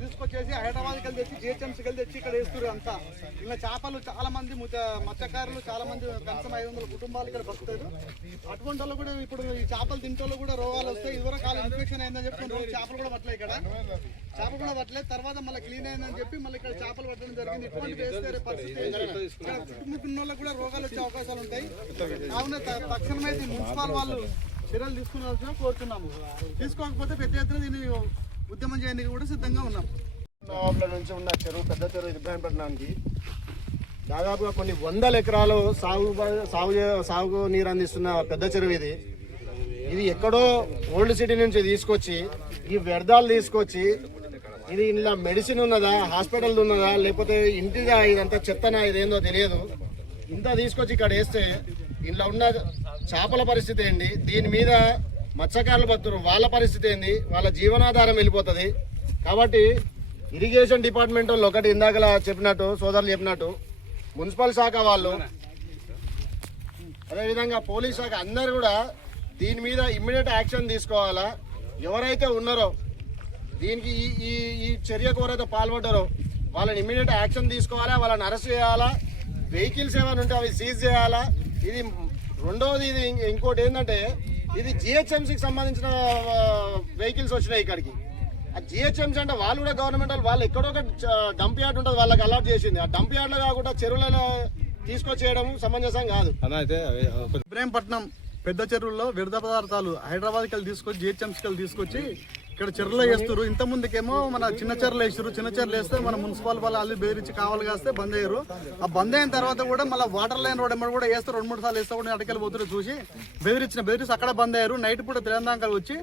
తీసుకొచ్చేసి హైదరాబాద్కి వెళ్ళి తెచ్చి జిహెచ్ఎంసీకి వెళ్ళి తెచ్చి ఇక్కడ వేస్తారు అంతా. ఇలా చేపలు చాలా మంది మత్స్యకారులు చాలా మంది కనీసం ఐదు వందల కుటుంబాలు ఇక్కడ బతుకుతారు. అటువంటి వాళ్ళు కూడా ఇప్పుడు ఈ చేపలు తింటే వాళ్ళు కూడా రోగాలు వస్తాయి. ఇదివరకు కాలం ఇన్ఫెక్షన్ అయిందని చెప్పి రోజు చేపలు కూడా పట్టలేదు ఇక్కడ. చేపలు కూడా పట్టలేదు. తర్వాత మళ్ళీ క్లీన్ అయిందని చెప్పి మళ్ళీ ఇక్కడ చేపలు పట్టడం జరిగింది. ఇటువంటి వేస్తే పరిస్థితి. ఇక్కడ చుట్టుముట్టిన వాళ్ళకి కూడా రోగాలు వచ్చే అవకాశాలు ఉంటాయి. కావున తక్షణమైతే తక్షణమే మున్సిపల్ వాళ్ళు చర్యలు తీసుకున్నాల్సిన కోరుతున్నాము. తీసుకోకపోతే పెద్ద ఎత్తున దీన్ని ఉద్యమం చేయడానికి కూడా సిద్ధంగా ఉన్నాం. నుంచి ఉన్న చెరువు పెద్ద చెరువు ఇబ్రాహీంపట్నానికి. దాదాపుగా కొన్ని వందల ఎకరాలు సాగు సాగు సాగు నీరు అందిస్తున్న పెద్ద చెరువు ఇది. ఇది ఎక్కడో ఓల్డ్ సిటీ నుంచి తీసుకొచ్చి ఈ వ్యర్థాలు తీసుకొచ్చి ఇది ఇలా మెడిసిన్ ఉన్నదా హాస్పిటల్ ఉన్నదా లేకపోతే ఇంటిదా ఇదంతా చెత్తనా ఇదేందో తెలియదు. ఇంత తీసుకొచ్చి ఇక్కడ వేస్తే ఇంట్లో ఉన్న చేపల పరిస్థితి ఏంటి దీని మీద మత్స్యకారులు బతురు వాళ్ళ పరిస్థితి ఏంది? వాళ్ళ జీవనాధారం వెళ్ళిపోతుంది. కాబట్టి ఇరిగేషన్ డిపార్ట్మెంట్ వాళ్ళు ఒకటి ఇందాకలా చెప్పినట్టు సోదరులు చెప్పినట్టు మున్సిపల్ శాఖ వాళ్ళు అదేవిధంగా పోలీస్ శాఖ అందరు కూడా దీని మీద ఇమ్మీడియట్ యాక్షన్ తీసుకోవాలా? ఎవరైతే ఉన్నారో దీనికి ఈ ఈ ఈ చర్యకు ఎవరైతే పాల్పడ్డారో వాళ్ళని ఇమ్మీడియట్ యాక్షన్ తీసుకోవాలా? వాళ్ళని అరెస్ట్ చేయాలా? వెహికల్స్ ఏమైనా ఉంటే అవి సీజ్ చేయాలా? ఇది రెండవది ఇది ఇంకోటి ఏంటంటే ఇది జిహెచ్ఎంసీకి సంబంధించిన వెహికల్స్ వచ్చినాయి ఇక్కడికి. ఆ జిహెచ్ఎంసీ అంటే వాళ్ళు కూడా గవర్నమెంట్ వాళ్ళు వాళ్ళు ఎక్కడో ఒక డంప్ యార్డ్ ఉంటుంది వాళ్ళకి అలాట్ చేసింది. ఆ డంప్ యార్డ్లో కాకుండా చెరువులలో తీసుకొచ్చేయడం సమంజసం కాదు. ఇబ్రాహీంపట్నం పెద్ద చెరువుల్లో వ్యర్థ పదార్థాలు హైదరాబాద్కి వెళ్ళి తీసుకొచ్చి జిహెచ్ఎంసీకి వెళ్ళి తీసుకొచ్చి ఇక్కడ చెర్లు వేస్తారు ఇంత ముందుకేమో మన చిన్న చెర్లు వేసారు చిన్న చెర్లు వేస్తే మన మున్సిపల్ వాళ్ళు అల్లి బెదిరించి కావాలి కాస్తే బంద్ అయ్యారు. ఆ బంద్ అయిన తర్వాత కూడా మళ్ళీ వాటర్ లైన్ రోడ్ ఎమ్మడి కూడా వేస్తారు రెండు మూడు సార్లు వేస్తే కూడా అటకెళ్ళి పోతున్నారు చూసి. బెదిరించిన బెదిరించి అక్కడ బంద్ అయ్యారు. నైట్ పూట తెలంగాణ వచ్చి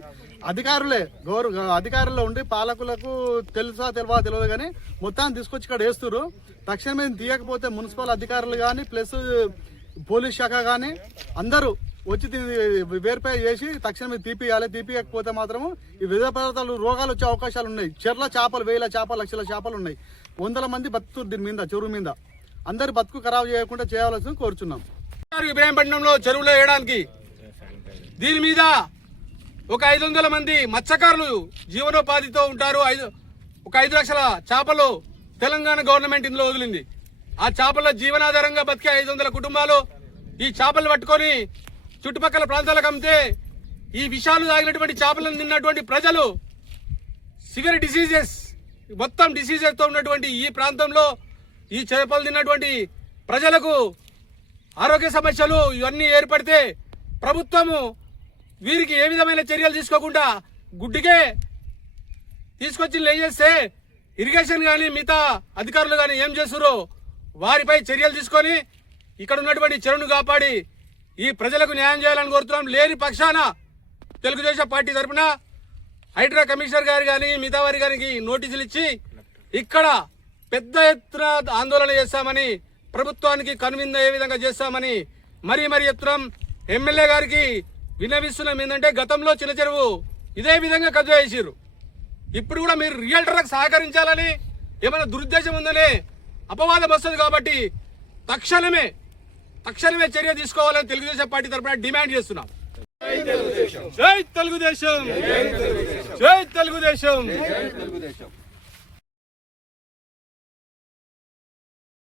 అధికారులే గౌరవ అధికారుల్లో ఉండి పాలకులకు తెలుసా తెలియదా తెలియదు కానీ మొత్తాన్ని తీసుకొచ్చి ఇక్కడ వేస్తారు తక్షణమే తీయకపోతే మున్సిపల్ అధికారులు కానీ ప్లస్ పోలీస్ శాఖ కానీ అందరూ వచ్చి దీన్ని చేసి తక్షణమే తీపియాలి తీపియకపోతే మాత్రము ఈ విధ పదార్థాలు రోగాలు వచ్చే అవకాశాలు ఉన్నాయి. చెర్ల చేపలు వేల చేపలు లక్షల చేపలు ఉన్నాయి. వందల మంది బతుకుతారు దీని మీద చెరువు మీద. అందరి బతుకు ఖరాబ్ చేయకుండా చేయవలసింది కోరుచున్నాం. ఇబ్రాహీంపట్నంలో చెరువులో వేయడానికి దీని మీద ఒక ఐదు వందల మంది మత్స్యకారులు జీవనోపాధితో ఉంటారు. ఐదు ఒక ఐదు లక్షల చేపలు తెలంగాణ గవర్నమెంట్ ఇందులో వదిలింది. ఆ చేపల జీవనాధారంగా బతికే ఐదు వందల కుటుంబాలు ఈ చేపలు పట్టుకొని చుట్టుపక్కల ప్రాంతాలకు అమ్మితే ఈ విషాలు తాగినటువంటి చేపలను తిన్నటువంటి ప్రజలు సివియర్ డిసీజెస్ మొత్తం డిసీజెస్తో ఉన్నటువంటి ఈ ప్రాంతంలో ఈ చేపలు తిన్నటువంటి ప్రజలకు ఆరోగ్య సమస్యలు ఇవన్నీ ఏర్పడితే ప్రభుత్వము వీరికి ఏ విధమైన చర్యలు తీసుకోకుండా గుడ్డికే తీసుకొచ్చి లేజేస్తే ఇరిగేషన్ కానీ మిగతా అధికారులు కానీ ఏం చేస్తారో వారిపై చర్యలు తీసుకొని ఇక్కడ ఉన్నటువంటి చెరువును కాపాడి ఈ ప్రజలకు న్యాయం చేయాలని కోరుతున్నాం. లేని పక్షాన తెలుగుదేశం పార్టీ తరఫున హైడ్రా కమిషనర్ గారు కానీ మిగతా వారి గారికి నోటీసులు ఇచ్చి ఇక్కడ పెద్ద ఎత్తున ఆందోళన చేస్తామని ప్రభుత్వానికి కనువింద ఏ విధంగా చేస్తామని మరీ మరీ ఎత్తునం ఎమ్మెల్యే గారికి వినవిస్తున్నాం ఏంటంటే గతంలో చిన్న చెరువు ఇదే విధంగా కబ్జా చేసిర్రు. ఇప్పుడు కూడా మీరు రియల్టర్లకు సహకరించాలని ఏమైనా దురుద్దేశం ఉందనే అపవాదం వస్తుంది కాబట్టి తక్షణమే తక్షణమే చర్య తీసుకోవాలని తెలుగుదేశం పార్టీ తరఫున డిమాండ్ చేస్తున్నాం. జై తెలుగుదేశం. జై తెలుగుదేశం.